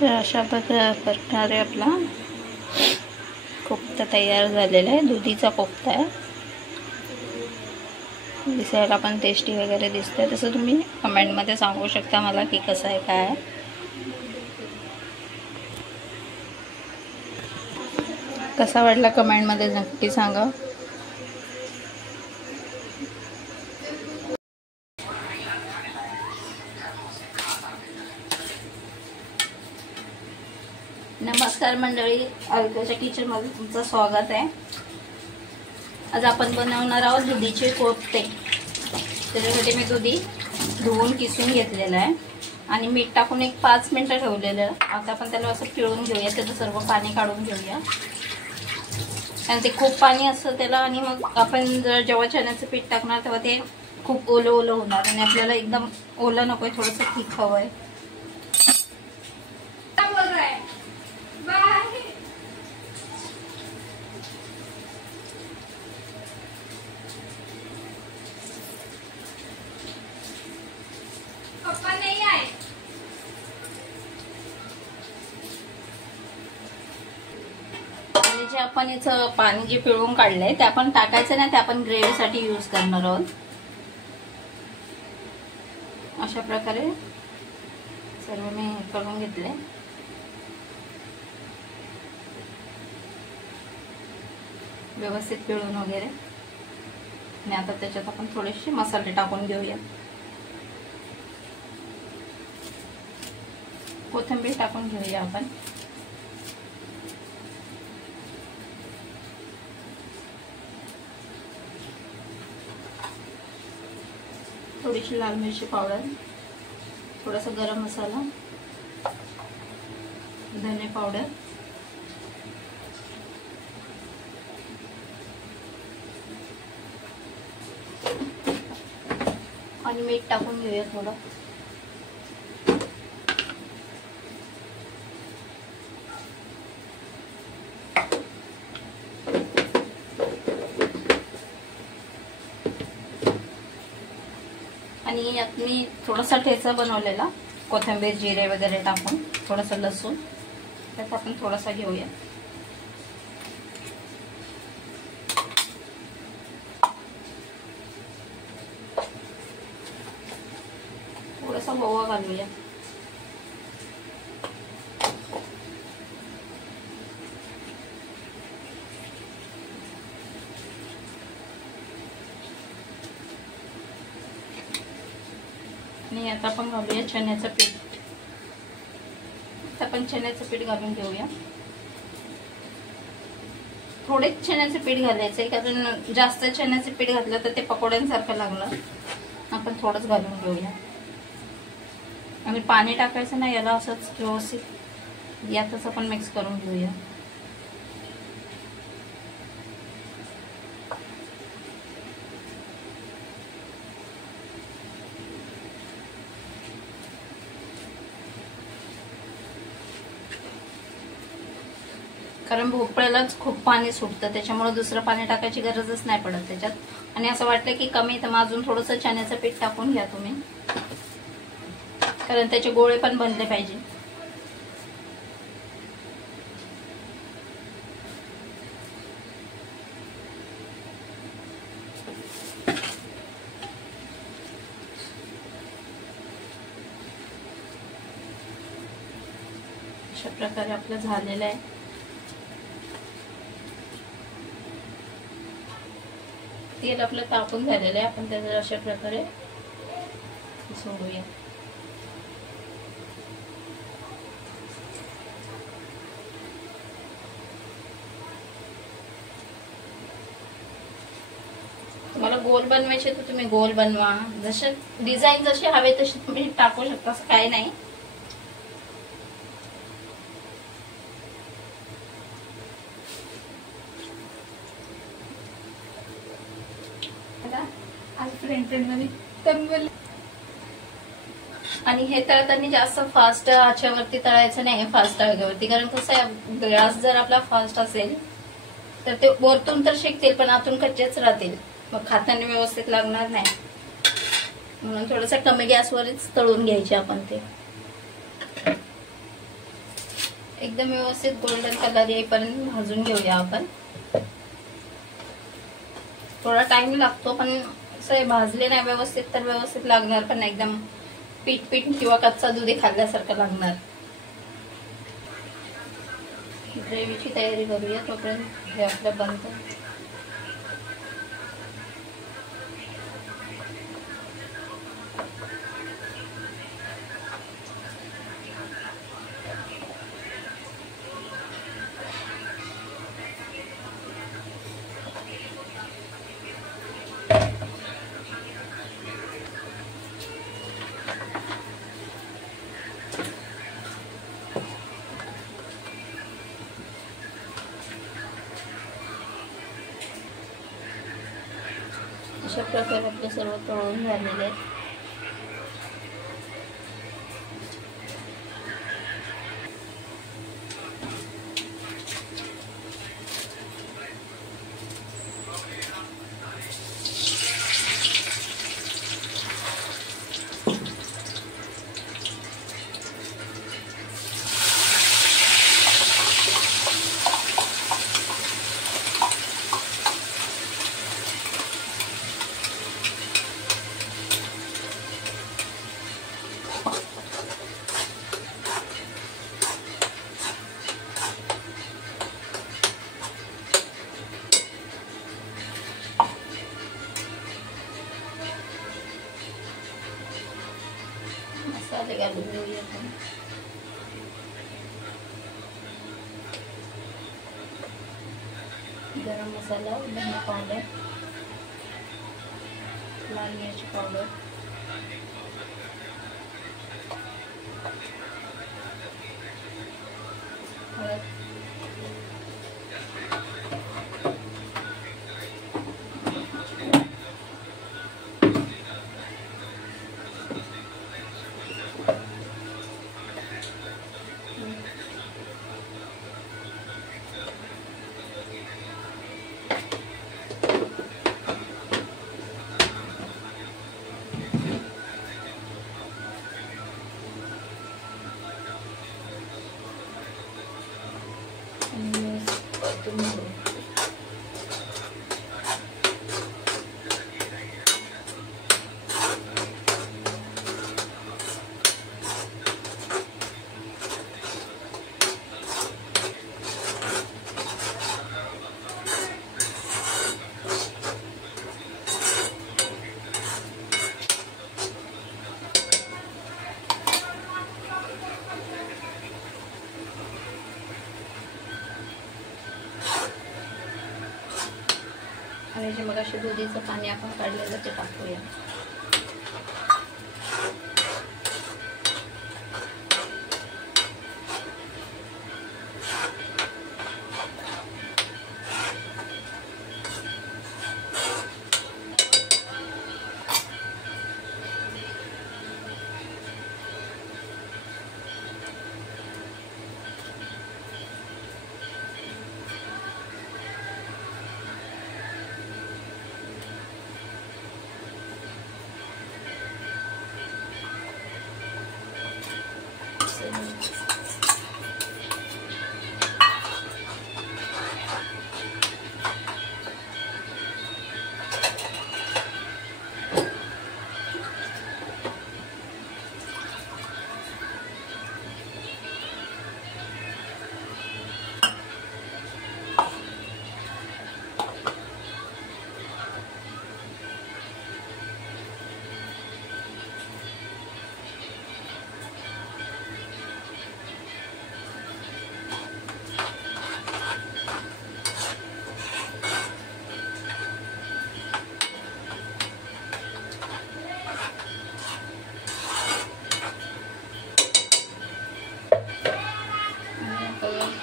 तर अशा प्रकारे आपला कोफ्ता तयार झालेला आहे। दुधीचा कोफ्ता आहे, दिसायला पण टेस्टी वगैरे दिसतंय। तसं तुम्ही कमेंटमध्ये सांगू शकता मला की कसं आहे काय आहे। कसा वाटला कमेंटमध्ये नक्की सांगा। नमस्कार मंडळी, अलकाच्या किचनमध्ये तुमचं स्वागत आहे। आज आपण बनवणार आहोत दुधीचे कोफ्ते। त्याच्यासाठी मी दुधी धुवून किसून घेतलेलं आहे आणि मीठ टाकून एक 5 मिनिटं ठेवलेलं आहे। आता आपण त्याला असं पिळून घेऊया, त्याचं सर्व पाणी काढून घेऊया। आणि ते खूप पाणी असतं त्याला, आणि मग आपण जर जेव्हा चण्याचं पीठ टाकणार तेव्हा ते खूप ओलं ओलं होणार, आणि आपल्याला एकदम ओलं नकोय, थोडंसं ठीक हवं आहे। जे आपण याचं पाणी जे पिळून काढलंय ते आपण टाकायचं नाही, ते आपण ग्रेव्हीसाठी यूज करणार आहोत। अशा प्रकारे सर्व मी करून घेतले। व्यवस्थित पिळून वगैरे, आणि आता त्याच्यात आपण थोडेसे मसाले टाकून घेऊया। कोथिंबीर टाकून घेऊया आपण। थोडीशी लाल मिरची पावडर, थोडासा गरम मसाला, धने पावडर, आणि मीठ टाकून घेऊया थोडं। आणि यात मी थोडासा ठेचा बनवलेला, कोथिंबीर जिरे वगैरे टाकून, थोडासा लसूण त्यात आपण थोडासा घेऊया। थोडासा ओवा घालूया। आणि आता आपण घालूया चण्याचं पीठ। आता आपण चण्याचं पीठ घालून घेऊया। थोडेच चण्याचं पीठ घालायचंय, कारण जास्त चण्याचं पीठ घातलं तर ते पकोड्यांसारखं लागलं। आपण थोडंच घालून घेऊया, आणि पाणी टाकायचं नाही याला, असंच व्यवस्थित यातच आपण मिक्स करून घेऊया। कारण भोपळ्यालाच खूप पाणी सुटतं, त्याच्यामुळे दुसरं पाणी टाकायची गरजच नाही पडत त्याच्यात। आणि असं वाटलं की कमी तर अजून थोडंसं चण्याचं पीठ टाकून घ्या तुम्ही, कारण त्याचे गोळे पण बनले पाहिजे। अशा प्रकारे आपलं झालेलं आहे। तेल आपलं तापून झालेलं आहे, आपण त्याला अशा प्रकारे सोडूया। तुम्हाला गोल बनवायचे तर तुम्ही गोल बनवा, जसे डिझाईन जशी हवे तशी तुम्ही टाकू शकता, असं काही नाही। आणि हे तळताना जास्त फास्ट आचेवरती तळायचं नाही, फास्ट आगेवरती, कारण कसं आहे गॅस जर आपला फास्ट असेल तर ते वरतून तर शेकतील पण आतून कच्चेच राहतील, मग खाताना व्यवस्थित लागणार नाही। म्हणून थोडंसं कमी गॅसवरच तळून घ्यायचे आपण ते। एकदम व्यवस्थित गोल्डन कलर येईपर्यंत भाजून घेऊया आपण. थोडा टाइम लागतो, पण असं भाजले नाही व्यवस्थित तर व्यवस्थित लागणार पण एकदम पीठ पीठ किंवा कच्चा दूध खाल्ल्यासारखं लागणार. ग्रेव्हीची तयारी करूया तोपर्यंत हे आपलं बनतं. अशा प्रकारे आपले सर्व तळून झालेले आहेत. मसाले घालून घेऊया आपण. गरम मसाला, धने पावडर, लाल मिरची पावडर, हळद, आणि जे मग असे दुधीचं पाणी आपण काढलेलं ते टाकूया.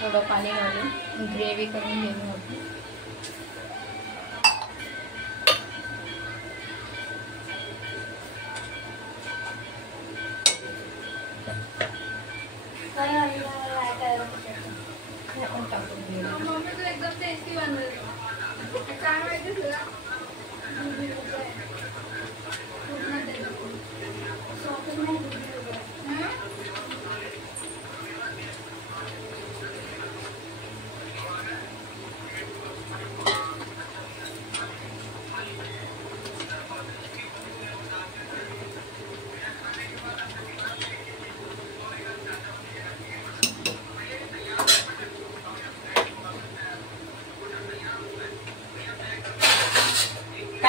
थोडं पाणी घालून ग्रेव्ही करून घेऊन होती. एकदम टेस्टी बनवलं. काय माहिती तुला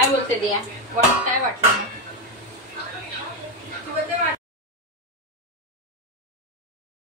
काय बोलते दिया? काय वाटलं?